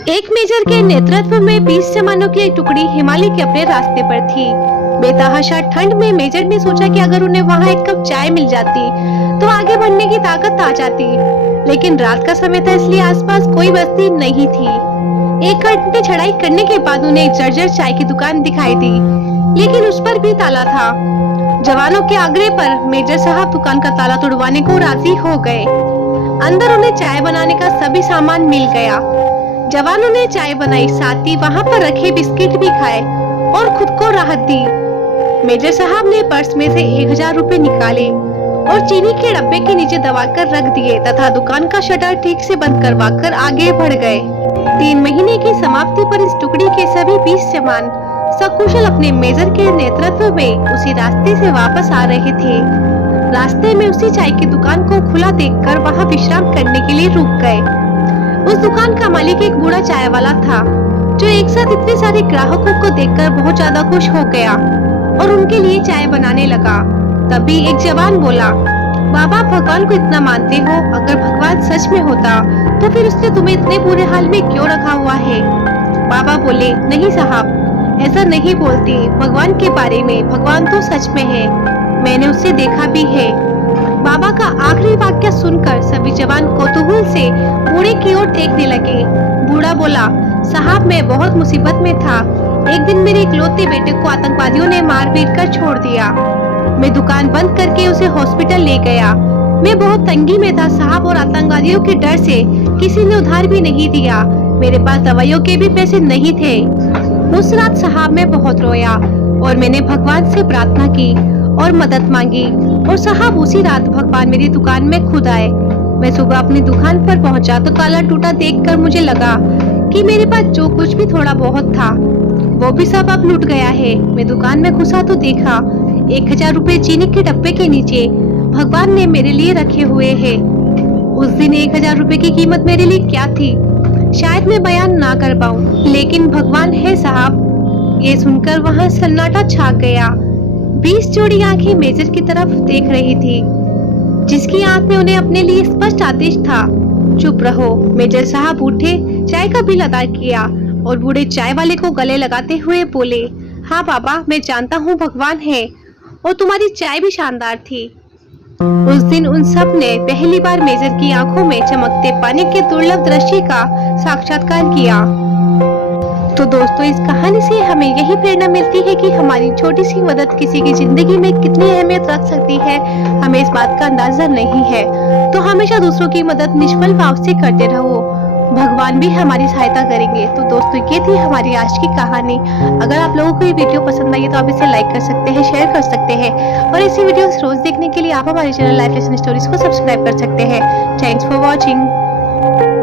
एक मेजर के नेतृत्व में 20 जवानों की एक टुकड़ी हिमालय के अपने रास्ते पर थी। बेतहाशा ठंड में मेजर ने सोचा कि अगर उन्हें वहाँ एक कप चाय मिल जाती तो आगे बढ़ने की ताकत आ जाती, लेकिन रात का समय था इसलिए आसपास कोई बस्ती नहीं थी। 1 घंटे चढ़ाई करने के बाद उन्हें एक जर्जर चाय की दुकान दिखाई दी, लेकिन उस पर भी ताला था। जवानों के आग्रह पर मेजर साहब दुकान का ताला तोड़वाने को राजी हो गए। अंदर उन्हें चाय बनाने का सभी सामान मिल गया। जवानों ने चाय बनाई, साथ ही वहाँ पर रखे बिस्किट भी खाए और खुद को राहत दी। मेजर साहब ने पर्स में से 1000 रुपए निकाले और चीनी के डब्बे के नीचे दबाकर रख दिए तथा दुकान का शटर ठीक से बंद करवाकर आगे बढ़ गए। 3 महीने की समाप्ति पर इस टुकड़ी के सभी 20 जवान सकुशल अपने मेजर के नेतृत्व में उसी रास्ते से वापस आ रहे थे। रास्ते में उसी चाय की दुकान को खुला देखकर वहाँ विश्राम करने के लिए रुक गए। उस दुकान का मालिक एक बूढ़ा चाय वाला था, जो एक साथ इतने सारे ग्राहकों को देखकर बहुत ज्यादा खुश हो गया और उनके लिए चाय बनाने लगा। तभी एक जवान बोला, बाबा भगवान को इतना मानते हो, अगर भगवान सच में होता तो फिर उसने तुम्हें इतने बुरे हाल में क्यों रखा हुआ है? बाबा बोले, नहीं साहब, ऐसा नहीं बोलते भगवान के बारे में, भगवान तो सच में है, मैंने उसे देखा भी है। बाबा का आखिरी वाक्य सुनकर सभी जवान कौतूहल से बूढ़े की ओर देखने लगे। बूढ़ा बोला, साहब मैं बहुत मुसीबत में था। एक दिन मेरे इकलौते बेटे को आतंकवादियों ने मार पीट कर छोड़ दिया। मैं दुकान बंद करके उसे हॉस्पिटल ले गया। मैं बहुत तंगी में था साहब, और आतंकवादियों के डर से किसी ने उधार भी नहीं दिया। मेरे पास दवाइयों के भी पैसे नहीं थे। उस रात साहब मैं बहुत रोया और मैंने भगवान से प्रार्थना की और मदद मांगी, और साहब उसी रात भगवान मेरी दुकान में खुद आए। मैं सुबह अपनी दुकान पर पहुंचा तो ताला टूटा देखकर मुझे लगा कि मेरे पास जो कुछ भी थोड़ा बहुत था वो भी सब अब लूट गया है। मैं दुकान में घुसा तो देखा 1000 रुपए चीनी के डब्बे के नीचे भगवान ने मेरे लिए रखे हुए हैं। उस दिन 1000 रुपए की कीमत मेरे लिए क्या थी शायद मैं बयान ना कर पाऊं, लेकिन भगवान है साहब। ये सुनकर वहाँ सन्नाटा छा गया। 20 जोड़ी आंखें मेजर की तरफ देख रही थी, जिसकी आंख में उन्हें अपने लिए स्पष्ट आदेश था, चुप रहो। मेजर साहब उठे, चाय का बिल अदा किया और बूढ़े चाय वाले को गले लगाते हुए बोले, हाँ बाबा, मैं जानता हूँ भगवान है और तुम्हारी चाय भी शानदार थी। उस दिन उन सब ने पहली बार मेजर की आंखों में चमकते पानी के दुर्लभ दृश्य का साक्षात्कार किया। तो दोस्तों, इस कहानी से हमें यही प्रेरणा मिलती है कि हमारी छोटी सी मदद किसी की जिंदगी में कितनी अहमियत रख सकती है, हमें इस बात का अंदाजा नहीं है। तो हमेशा दूसरों की मदद निष्फल भाव से करते रहो, भगवान भी हमारी सहायता करेंगे। तो दोस्तों, ये थी हमारी आज की कहानी। अगर आप लोगों को ये वीडियो पसंद आई तो आप इसे लाइक कर सकते हैं, शेयर कर सकते हैं, और ऐसी वीडियोस रोज देखने के लिए आप हमारे चैनल लाइफ लेसन स्टोरीज को सब्सक्राइब कर सकते हैं। Thanks for watching.